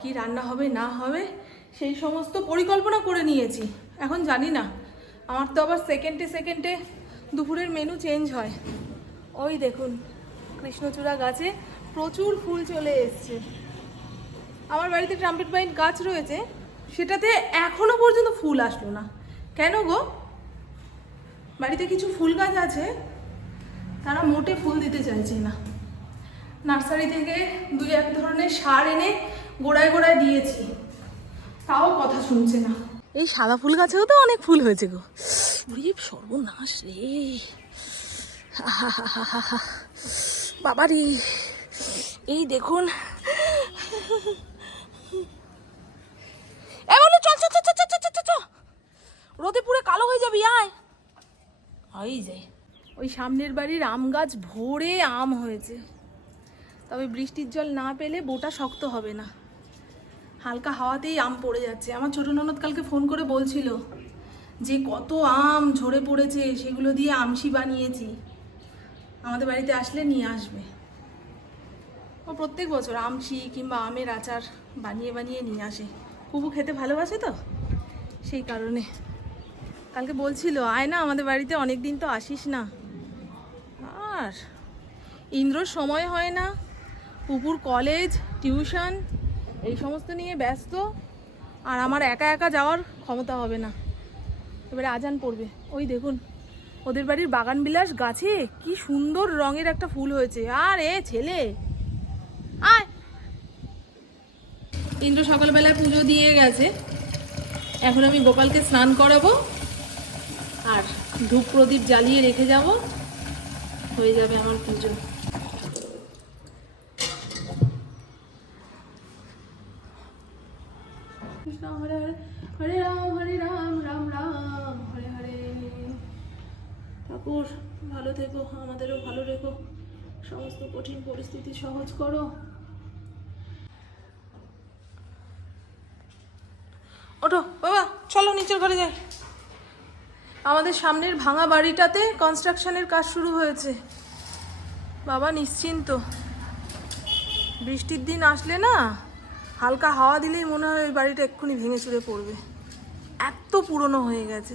কি রান্না হবে, না হবে, সেই সমস্ত পরিকল্পনা করে নিয়েছি। এখন জানি না। আমার তো আবার সেকেন্ডে সেকেন্ডে দুপুরের মেনু চেঞ্জ হয়। ওই দেখুন, কৃষ্ণচূড়া গাছে প্রচুর ফুল চলে এসছে। আমার বাড়িতে ট্রাম্পেট পাইন গাছ রয়েছে, সেটাতে এখনও পর্যন্ত ফুল আসলো না। কেন গো? বাড়িতে কিছু ফুল গাছ আছে, তারা মোটে ফুল দিতে চাইছে না। নার্সারি থেকে দুই এক ধরনের সার এনে গোড়ায় গোড়ায় দিয়েছি। তাও কথা শুনছে না। এই সাদা ফুল গাছেও তো অনেক ফুল হয়েছে গো। উড়ি সর্বনাশ রে। বাবারি। এই দেখুন। এ বলো চল চল চল চল চল চল, চল রোদে পুরো কালো হয়ে যাবি আয়। এই যে। ওই সামনের বাড়ির আম গাছ ভরে আম হয়েছে। তবে বৃষ্টির জল না পেলে বোটা শক্ত হবে না। হালকা হাওয়াতেই আম পড়ে যাচ্ছে। আমার ছোট ননদ কালকে ফোন করে বলছিল যে, কত আম ঝরে পড়েছে, সেগুলো দিয়ে আমসি বানিয়েছি। আমাদের বাড়িতে আসলে নিয়ে আসবে। ও প্রত্যেক বছর আমসি কিংবা আমের আচার বানিয়ে বানিয়ে নিয়ে আসে। কুবু খেতে ভালোবাসে তো? সেই কারণে। কালকে বলছিল, আয় না, আমাদের বাড়িতে অনেক দিন তো আসিস না। আর ইন্দ্রর সময় হয় না। পুকুর কলেজ, টিউশন এই সমস্ত নিয়ে ব্যস্ত, আর আমার একা একা যাওয়ার ক্ষমতা হবে না। এবারে আজান পড়বে। ওই দেখুন, ওদের বাড়ির বাগান বিলাস গাছে কি সুন্দর রঙের একটা ফুল হয়েছে। আর এ ছেলে, আয়। ইন্দ্র সকালবেলায় পুজো দিয়ে গেছে। এখন আমি গোপালকে স্নান করাবো, আর ধূপ প্রদীপ জ্বালিয়ে রেখে যাব। হয়ে যাবে আমার পুজো। হরে রাম হরে রাম রাম রাম, হরে হরে। ঠাকুর, ভালো থেকো, আমাদেরও ভালো রেখো। সমস্ত কঠিন পরিস্থিতি সহজ করো। ওঠো, বাবা, চলো নিচের ঘরে যাই। আমাদের সামনের ভাঙা বাড়িটাতে কনস্ট্রাকশনের কাজ শুরু হয়েছে। বাবা নিশ্চিন্ত। বৃষ্টির দিন আসলে না হালকা হাওয়া দিলেই মনে হয় ওই বাড়িটা এক্ষুনি ভেঙে চুরে পড়বে। এত পুরনো হয়ে গেছে।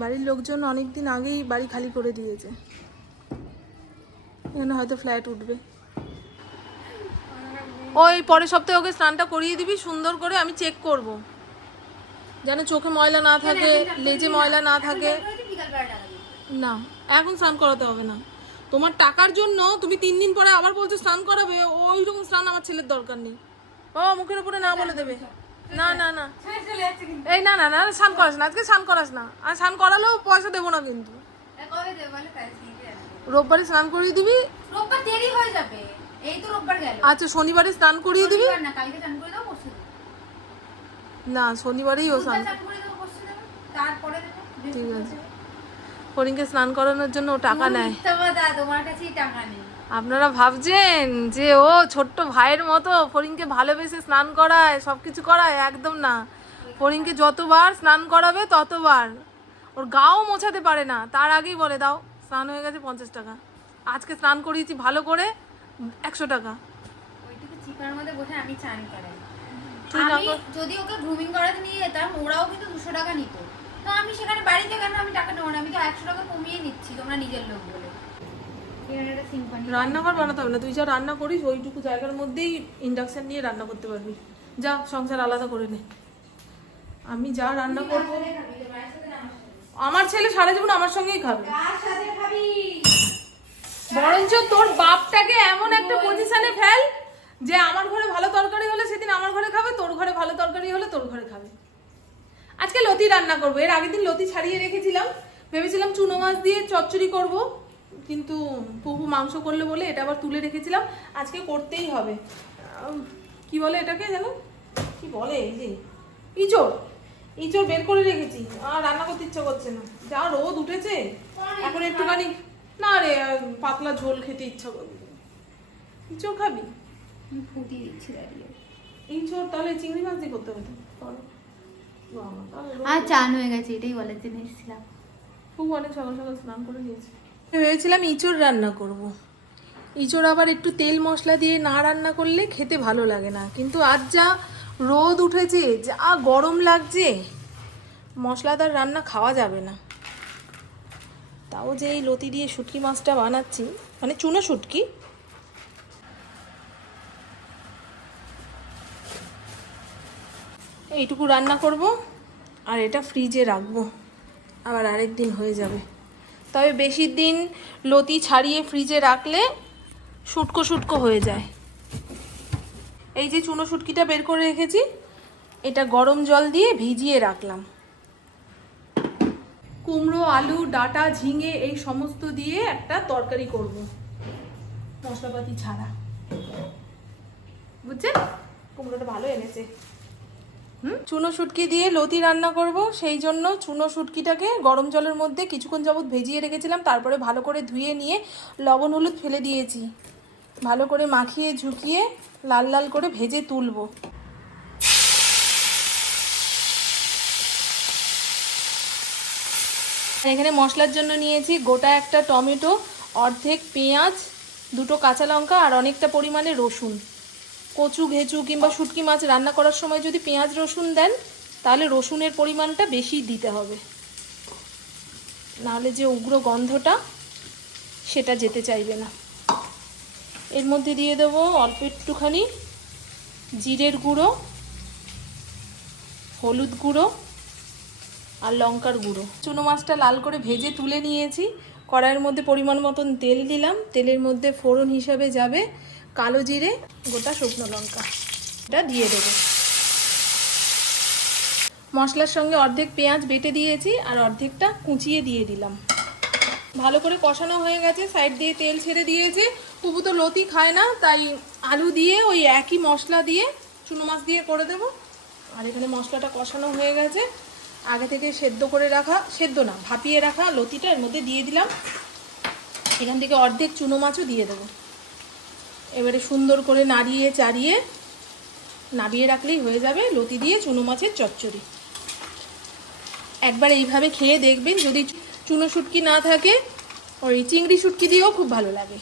বাড়ির লোকজন অনেক দিন আগেই বাড়ি খালি করে দিয়েছে। এখানে হয়তো ফ্ল্যাট উঠবে। ওই পরের সপ্তাহে ওকে স্নানটা করিয়ে দিবি, সুন্দর করে আমি চেক করব। যেন চোখে ময়লা না থাকে, লেজে ময়লা না থাকে। না, এখন স্নান করাতে হবে না। তোমার টাকার জন্য তুমি তিন দিন পরে আবার বলছো স্নান করাবে ওই রকম স্নান আমার ছেলের দরকার নেই। ও মুখের উপরে না বলে দেবে। না না না। এই না না না স্নান করাস না আজকে স্নান করাস না। আর স্নান করালেও পয়সা দেবো না কিন্তু। রোববারে স্নান করিয়ে দিবি? রোববার দেরি হয়ে যাবে। এই তো রোববার গেল। আচ্ছা শনিবারে স্নান করিয়ে দিবি? না কালকে চান করে দাও না শনিবারেই ও স্নান তারপরে ঠিক আছে। হরিণকে স্নান করানোর জন্য ও টাকা নেয়। তোমার কাছেই টাকা নেই। আপনারা ভাবছেন যে ও ছোট্ট ভাইয়ের মতো ফরিনকে ভালোবেসে স্নান করায় সব কিছু করায়? একদম না। ফরিনকে যতবার স্নান করাবে ততবার। ওর গাও মোছাতে পারে না। তার আগেই বলে দাও স্নান হয়ে গেছে পঞ্চাশ টাকা। আজকে স্নান করিয়েছি ভালো করে একশো টাকা। মধ্যে বসে আমি চান যদি ওকে গ্রুমিং করাতে নিয়ে যেতাম ওরাও কিন্তু দুশো টাকা নিত। তো আমি সেখানে বাড়িতে কেন আমি টাকা নেব না? আমি তো একশো টাকা কমিয়ে নিচ্ছি তোমরা নিজের লোক বলে। রান্নাঘর বানাতে হবে না তুই যা রান্না করিস ওইটুকু জায়গার মধ্যেই ইন্ডাকশন নিয়ে রান্না করতে পারবি। যা সংসার আলাদা করে নে। আমি যা রান্না করব আমার ছেলে সারা জীবন আমার সঙ্গেই খাবি। বরঞ্চ তোর বাপটাকে এমন একটা পজিশনে ফেল যে আমার ঘরে ভালো তরকারি হলে সেদিন আমার ঘরে খাবে তোর ঘরে ভালো তরকারি হলে তোর ঘরে খাবে। আজকে লতি রান্না করব। এর আগের দিন লতি ছাড়িয়ে রেখেছিলাম। ভেবেছিলাম চুনো মাছ দিয়ে চচ্চড়ি করব কিন্তু পুপু মাংস করলে বলে এটা আবার তুলে রেখেছিলাম। আজকে করতেই হবে। কি বলে এটাকে জানো কি বলে এই যে? ইঁচড়। ইঁচড় বের করে রেখেছি। আর রান্না করতে ইচ্ছা করছে না। যা রোদ উঠেছে এখন একটুখানি না রে পাতলা ঝোল খেতে ইচ্ছা করবে ইঁচড় খাবি? ফুটিয়ে দিচ্ছি দাঁড়িয়ে। ইঁচড় তাহলে চিংড়ি মাছ দিয়ে করতে হবে তো করো। বাবা, তাহলে রোদ আর চান হয়ে গেছে এটাই বলার জন্য এসেছিলাম। খুব অনেক সকাল সকাল স্নান করে নিয়েছি ভেবেছিলাম ইঁচড় রান্না করব। ইঁচড় আবার একটু তেল মশলা দিয়ে না রান্না করলে খেতে ভালো লাগে না। কিন্তু আজ যা রোদ উঠেছে যা গরম লাগছে মশলাদার রান্না খাওয়া যাবে না। তাও যে এই লতি দিয়ে শুটকি মাছটা বানাচ্ছি মানে চুনো শুটকি এইটুকু রান্না করব, আর এটা ফ্রিজে রাখব। আবার আরেক দিন হয়ে যাবে। তবে বেশি দিন লতি ছাড়িয়ে ফ্রিজে রাখলে শুটকো শুটকো হয়ে যায়। এই যে চুনো শুটকিটা বের করে রেখেছি, এটা গরম জল দিয়ে ভিজিয়ে রাখলাম। কুমড়ো, আলু, ডাটা, ঝিঙে, এই সমস্ত দিয়ে একটা তরকারি করব, মশলাপাতি ছাড়া। বুঝছেন? কুমড়োটা ভালো এনেছে। চুনো শুটকি দিয়ে লতি রান্না করব, সেই জন্য চুনো শুটকিটাকে গরম জলের মধ্যে কিছুক্ষণ যাবৎ ভেজিয়ে রেখেছিলাম, তারপরে ভালো করে ধুয়ে নিয়ে লবণ হলুদ ফেলে দিয়েছি। ভালো করে মাখিয়ে ঝুঁকিয়ে লাল লাল করে ভেজে তুলবো। এখানে মশলার জন্য নিয়েছি গোটা একটা টমেটো, অর্ধেক পেঁয়াজ, দুটো কাঁচা লঙ্কা আর অনেকটা পরিমাণে রসুন। কচু, ঘেঁচু কিংবা শুটকি মাছ রান্না করার সময় যদি পেঁয়াজ, রসুন দেন, তাহলে রসুনের পরিমাণটা বেশি দিতে হবে। নাহলে যে উগ্র গন্ধটা, সেটা যেতে চাইবে না। এর মধ্যে দিয়ে দেবো অল্প একটুখানি জিরের গুঁড়ো, হলুদ গুঁড়ো আর লঙ্কার গুঁড়ো। চুনো মাছটা লাল করে ভেজে তুলে নিয়েছি। কড়াইয়ের মধ্যে পরিমাণ মতন তেল দিলাম। তেলের মধ্যে ফোড়ন হিসাবে যাবে কালো জিরে, গোটা শুকনো লঙ্কা। এটা দিয়ে দেবো। মশলার সঙ্গে অর্ধেক পেঁয়াজ বেটে দিয়েছি আর অর্ধেকটা কুচিয়ে দিয়ে দিলাম। ভালো করে কষানো হয়ে গেছে, সাইড দিয়ে তেল ছেড়ে দিয়েছে। পুপু তো লতি খায় না, তাই আলু দিয়ে ওই একই মশলা দিয়ে চুনো মাছ দিয়ে করে দেবো। আর এখানে মশলাটা কষানো হয়ে গেছে। আগে থেকে সেদ্ধ করে রাখা, সেদ্ধ না, ভাপিয়ে রাখা লতিটা এর মধ্যে দিয়ে দিলাম। এখান থেকে অর্ধেক চুনো মাছও দিয়ে দেবো। এবারে সুন্দর করে নাড়িয়ে চাড়িয়ে নাবিয়ে রাখলেই হয়ে যাবে লতি দিয়ে চুনো মাছের চচ্চড়ি। একবার এইভাবে খেয়ে দেখবেন, যদি চুনো শুটকি না থাকে, ওই চিংড়ি শুটকি দিয়েও খুব ভালো লাগে।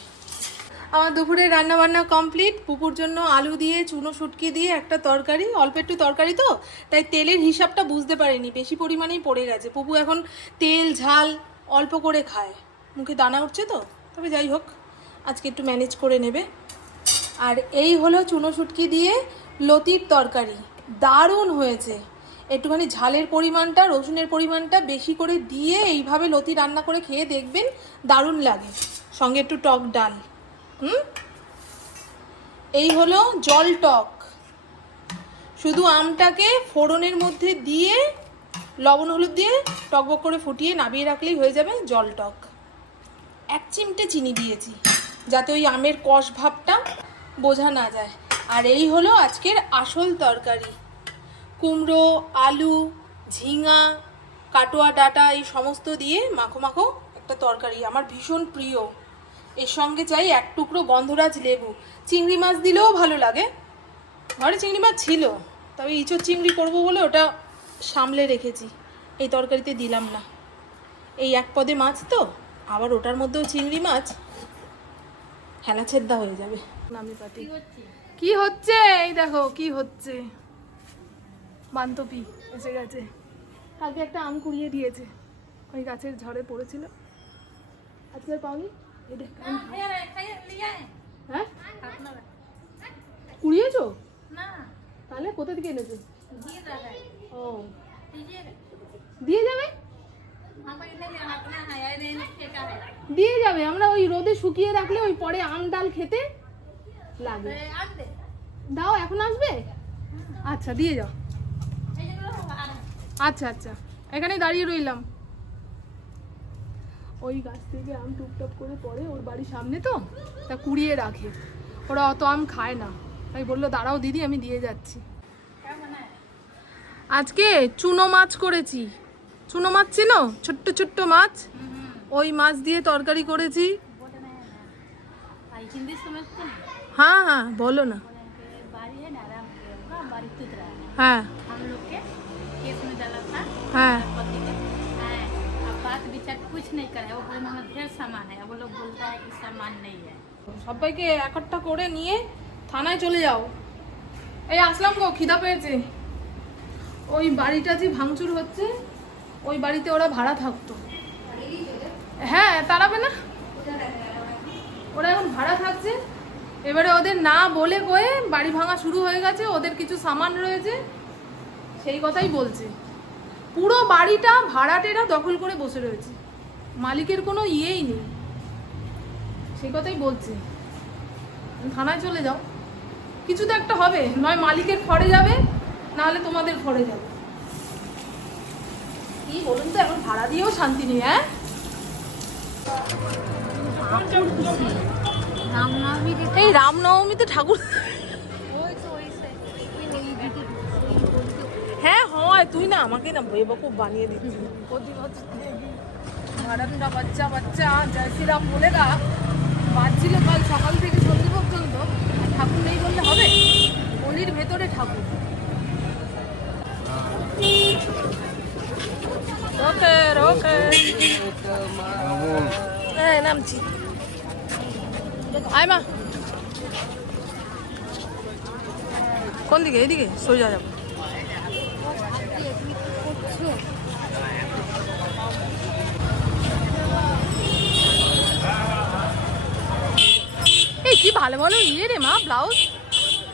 আমার দুপুরে রান্না বান্না কমপ্লিট, পুকুর জন্য আলু দিয়ে চুনো শুটকি দিয়ে একটা তরকারি, অল্প একটু তরকারি তো, তাই তেলের হিসাবটা বুঝতে পারিনি, বেশি পরিমাণেই পড়ে গেছে। পুপু এখন তেল, ঝাল অল্প করে খায়, মুখে দানা উঠছে তো, তবে যাই হোক, আজকে একটু ম্যানেজ করে নেবে। আর এই হলো চুনো শুটকি দিয়ে লতির তরকারি। দারুণ হয়েছে। একটুখানি ঝালের পরিমাণটা, রসুনের পরিমাণটা বেশি করে দিয়ে এইভাবে লতি রান্না করে খেয়ে দেখবেন দারুণ লাগে। সঙ্গে একটু টক ডাল। হুম? এই হলো জল টক। শুধু আমটাকে ফোড়নের মধ্যে দিয়ে, লবণ হলুদ দিয়ে টকবক করে ফুটিয়ে নামিয়ে রাখলেই হয়ে যাবে জল টক। এক চিমটে চিনি দিয়েছি। যাতে ওই আমের কষ ভাবটা বোঝা না যায়। আর এই হলো আজকের আসল তরকারি। কুমড়ো, আলু, ঝিঙা, কাটোয়া, ডাটা, এই সমস্ত দিয়ে মাখো মাখো একটা তরকারি আমার ভীষণ প্রিয়। এর সঙ্গে চাই এক টুকরো গন্ধরাজ লেবু। চিংড়ি মাছ দিলেও ভালো লাগে। ঘরে চিংড়ি মাছ ছিল, তবে ইঁচড় চিংড়ি করব বলে ওটা সামলে রেখেছি। এই তরকারিতে দিলাম না। এই এক পদে মাছ তো, আবার ওটার মধ্যেও চিংড়ি মাছ হেলা ছেদ্দা হয়ে যাবে। নামি কি হচ্ছে? এই দেখো কি হচ্ছে? বান্ধবী এসে গেছে। কালকে একটা আম কুড়িয়ে দিয়েছে। ওই গাছের ঝড়ে পড়েছিল। আজকে পাওনি? দেখ আম। হ্যাঁ কুড়িয়েছো? তাহলে কোথা থেকে এনেছো? ও। দিয়ে যাবে? দিয়ে যাবে। আমরা ওই রোদে শুকিয়ে রাখলে ওই পরে আম ডাল খেতে লাগে দাও এখন আসবে? আচ্ছা দিয়ে যাও। আচ্ছা আচ্ছা। এখানে দাঁড়িয়ে রইলাম। ওই গাছ থেকে আম টুকটাপ করে পড়ে ওর বাড়ির সামনে তো তা কুড়িয়ে রাখে। ওরা অত আম খায় না। তাই বলল দাঁড়াও দিদি আমি দিয়ে যাচ্ছি। আজকে চুনো মাছ করেছি। চুনো মাছ চিনো? ছোট্ট ছোট্ট মাছ? ওই মাছ দিয়ে তরকারি করেছি। हिंदी समझते हैं হ্যাঁ হ্যাঁ বলো না बारी है ना राम के उनका बारी तुतरा है হ্যাঁ हम लोग के केस में डाला था হ্যাঁ पति के हैं, अब बात विचार कुछ नहीं करे वो बोले हमें ढेर सामान है वो लोग बोलता है कि सामान नहीं है সবাইকে একটা করে নিয়ে থানায় চলে যাও এই আসলাম গো খিদা পেয়েছে ওই বাড়িটা যে ভাঙচুর হচ্ছে ওই বাড়িতে ওরা ভাড়া থাকতো হ্যাঁ তাড়াবে না ওরা এখন ভাড়া থাকছে এবারে ওদের না বলে কয়ে বাড়ি ভাঙা শুরু হয়ে গেছে, ওদের কিছু সামান রয়েছে, সেই কথাই বলছে। পুরো বাড়িটা ভাড়াটেরা দখল করে বসে রয়েছে। মালিকের কোনো ইয়েই নেই। সেই কথাই বলছে। থানায় চলে যাও। কিছু তো একটা হবে, নয় মালিকের ফরে যাবে না হলে তোমাদের ফরে যাবে। কি বলুন তো, এখন ভাড়া দিয়েও শান্তি নেই হ্যাঁ? এই রামনবমীতে ঠাকুর হ্যাঁ হয় তুই না আমাকে না বেবকুব বানিয়ে দিচ্ছিস। প্রতি বছর দেখি বাচ্চা বাচ্চা জয় শ্রীরাম বলে গা। বাজছিল কাল সকাল থেকে সন্ধ্যে পর্যন্ত। ঠাকুর নেই বললে হবে? গলির ভেতরে ঠাকুর। ওকে ওকে। হ্যাঁ নামছি। আয় মা কোন দিকে? এইদিকে? সোজা যাব? এই কি ভালো ভালো ইয়ে রে মা ব্লাউজ।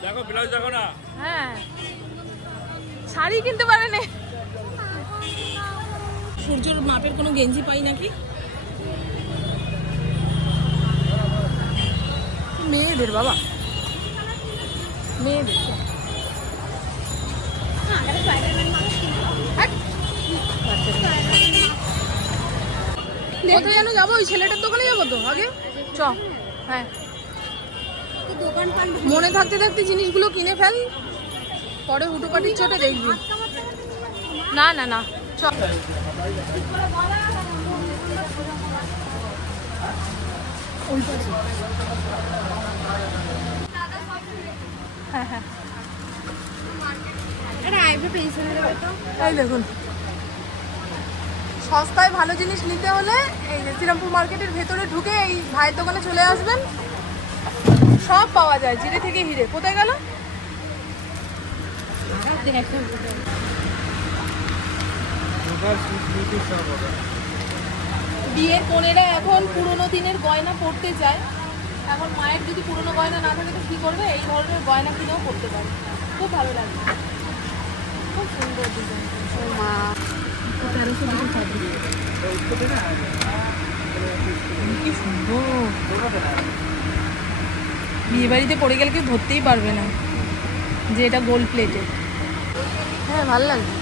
দেখো ব্লাউজ দেখো না। হ্যাঁ। শাড়ি কিনতে পারে না। সূর্যর মাপের কোনো গেঞ্জি পাই নাকি? মেয়েদের বাবা? মেয়েদের। কোথায় যেন যাব? ওই ছেলেটার দোকানে যাব তো আগে? চ হ্যাঁ। মনে থাকতে থাকতে জিনিসগুলো কিনে ফেল। পরে হুটোপাটির চোটে দেখবি। না না না। চ। হ্যাঁ হ্যাঁ দেখুন। সস্তায় ভালো জিনিস নিতে হলে এই যে শ্রীরামপুর মার্কেটের ভেতরে ঢুকে এই ভাইয়ের দোকানে চলে আসবেন। সব পাওয়া যায়, জিরে থেকে হিরে। কোথায় গেল? বিয়ের বোনেরা এখন পুরোনো দিনের গয়না পরতে চায়। এখন মায়ের যদি পুরোনো গয়না না থাকে তো কী করবে? এই ধরনের গয়না কিনেও পরতে পারে খুব ভালো লাগে খুব সুন্দর ডিজাইন মা। তেরোশো কি সুন্দর বিয়ে বাড়িতে পড়ে গেলে কেউ ধরতেই পারবে না যে এটা গোল্ড প্লেটে হ্যাঁ ভালো লাগছে।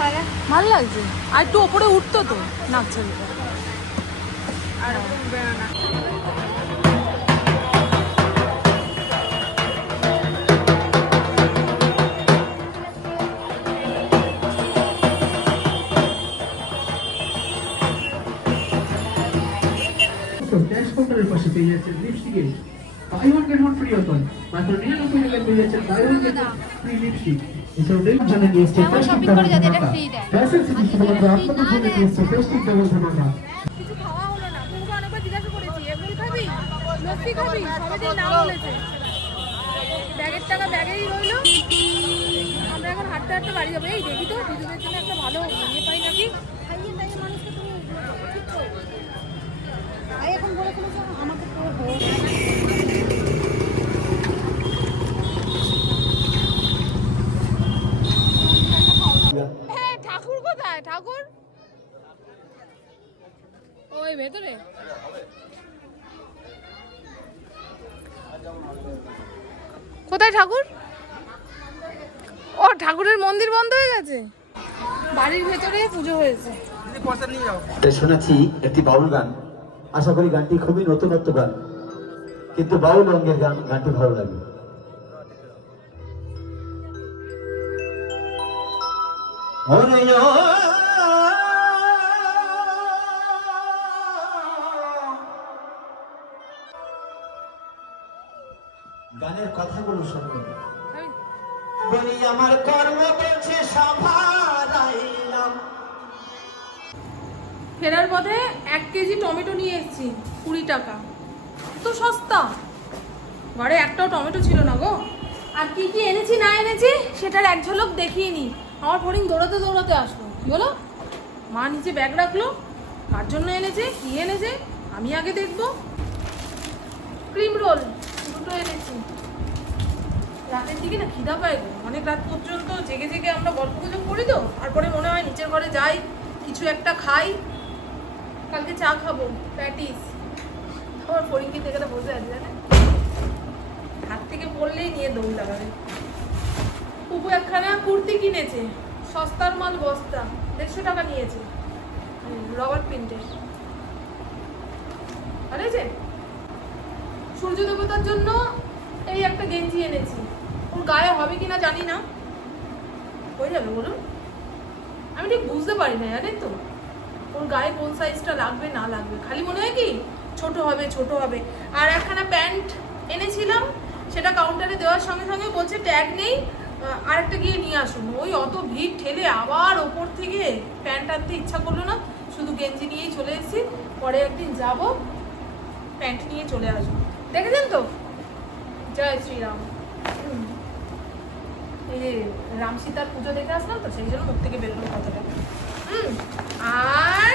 হয় ভালো লাগছে। আর একটু ওপরে উঠতো তো নাচ ছবিটা আর কাউন্টারের পাশে পেয়ে যাচ্ছেন লিপস্টিকে buy one get one free offer মাত্র নিরানব্বই টাকায় পেয়ে যাচ্ছেন buy one get one free lipstick এছাড়াও রেল। ফ্যাশন সিটি শুধুমাত্র আপনাদের জন্য ফেস্টিভ ডাবল ধামাকা। ব্যাগের টাকা ব্যাগেই রইল। আমরা এখন হাঁটতে হাঁটতে বাড়ি যাব। এই দেখি তো দুজনের জন্য একটা ভালো ইয়ে পাই নাকি খাইয়ে দাইয়ে মানুষকে তুমি ঠিক তো ভাই এখন বলে ফেলেছো আমাকে তো হোক হ্যাঁ ঠাকুর কোথায় ঠাকুর ওই ভেতরে কোথায় ঠাকুর ও ঠাকুরের মন্দির বন্ধ হয়ে গেছে বাড়ির ভেতরে পুজো হয়েছে। তাই শুনেছি একটি বাউল গান। আশা করি গানটি খুবই নতুনত্ব গান। কিন্তু বাউল অঙ্গের গান গানটি ভালো লাগে। ওরে ফেরার পথে এক কেজি টমেটো নিয়ে এসেছি, কুড়ি টাকা। এত সস্তা। ঘরে একটাও টমেটো ছিল না গো। আর কি কি এনেছি, না এনেছি, সেটার এক ঝলক দেখিয়ে নি। আমার ফরিং দৌড়াতে দৌড়াতে আসলো। বলো মা নিচে ব্যাগ রাখল। কার জন্য এনেছে? কি এনেছে? আমি আগে দেখব। ক্রিম রোল, দুটো এনেছি। রাতের দিকে না খিদা পায় গো। অনেক রাত পর্যন্ত জেগে জেগে আমরা গল্প গুজব করি তো। তারপরে মনে হয় নিচের ঘরে যাই, কিছু একটা খাই। কালকে চা খাব, প্যাটিস। আমার ফরিঙ্গি থেকে বসে আছে জানে হাত থেকে পড়লেই নিয়ে দৌড় লাগাবে। পুপু একখানা কুর্তি কিনেছে, সস্তার মাল বস্তা, দেড়শো টাকা নিয়েছে। রবার প্রিন্টের। ভালো হয়েছে? সূর্য দেবতার জন্য এই একটা গেঞ্জি এনেছি। ওর গায়ে হবে কিনা জানি না। হয়ে যাবে বলুন। আমি ঠিক বুঝতে পারি না জানেন তো? ওর গায়ে কোন সাইজটা লাগবে, না লাগবে। খালি মনে হয় কি, ছোট হবে ছোট হবে। আর একখানা প্যান্ট এনেছিলাম, সেটা কাউন্টারে দেওয়ার সঙ্গে সঙ্গে বলছে ট্যাগ নেই আরেকটা গিয়ে নিয়ে আসুন। ওই অত ভিড় ঠেলে আবার ওপর থেকে প্যান্ট আনতে ইচ্ছা করল না। শুধু গেঞ্জি নিয়েই চলে এসেছি। পরে একদিন যাব, প্যান্ট নিয়ে চলে আসব। দেখেছেন তো? জয় শ্রীরাম। এই রাম সীতার পুজো দেখে আসলাম তো, সেই জন্য মুখ থেকে বেরোলো কথাটা। আর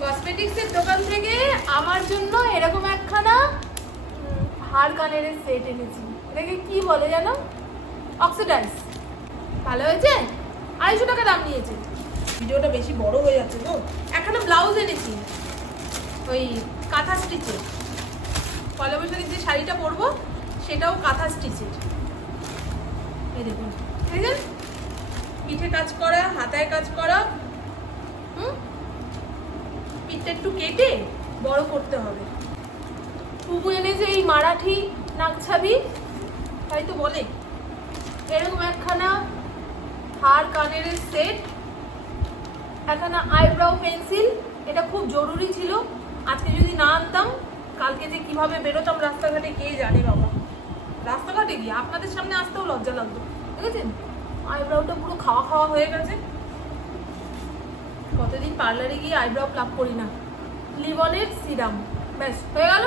কসমেটিক্সের দোকান থেকে আমার জন্য এরকম একখানা হার কানের সেট এনেছি। এটাকে কি বলে জানো? অক্সিডাইজ ভালো হয়েছে? আড়াইশো টাকা দাম নিয়েছে। ভিডিওটা বেশি বড় হয়ে যাচ্ছে তো। একখানা ব্লাউজ এনেছি ওই কাঁথা স্টিচের পয়লা বৈশাখের যে শাড়িটা পরবো সেটাও কাঁথা স্টিচের এই দেখুন দেখেছেন পিঠে কাজ করা হাতায় কাজ করা পিঠটা একটু কেটে বড় করতে হবে। পুবু এনেছে এই মারাঠি নাকছাবি, তাই তো বলে। এরকম একখানা হার কানের সেট, একখানা আইব্রাউ পেন্সিল, এটা খুব জরুরি ছিল। আজকে যদি না আনতাম, কালকে যে কীভাবে বেরোতাম রাস্তাঘাটে, কে জানে বাবা। রাস্তাঘাটে গিয়ে আপনাদের সামনে আসতেও লজ্জা লাগতো, দেখেছেন? আইব্রাউটা পুরো খাওয়া খাওয়া হয়ে গেছে। কতদিন পার্লারে গিয়ে আইব্রাউ প্লাক করি না? লিভনের সিরাম ব্যাস, হয়ে গেল?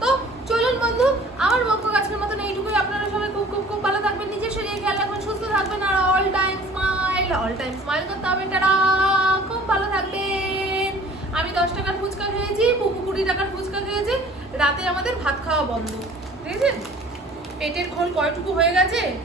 তো চলুন বন্ধু, আমার বক্ষ আজকের মতন এইটুকুই। আপনারা সবাই খুব খুব খুব ভালো থাকবেন, নিজের শরীরে খেয়াল রাখবেন, সুস্থ থাকবেন, আর all time smile all time smile করতে হবে। টাটা! খুব ভালো থাকবেন। আমি দশ টাকার ফুচকা খেয়েছি, পুকু কুড়ি টাকার ফুচকা খেয়েছি। রাতে আমাদের ভাত খাওয়া বন্ধ। বুঝেছেন পেটের খোল কয়টুকু হয়ে গেছে?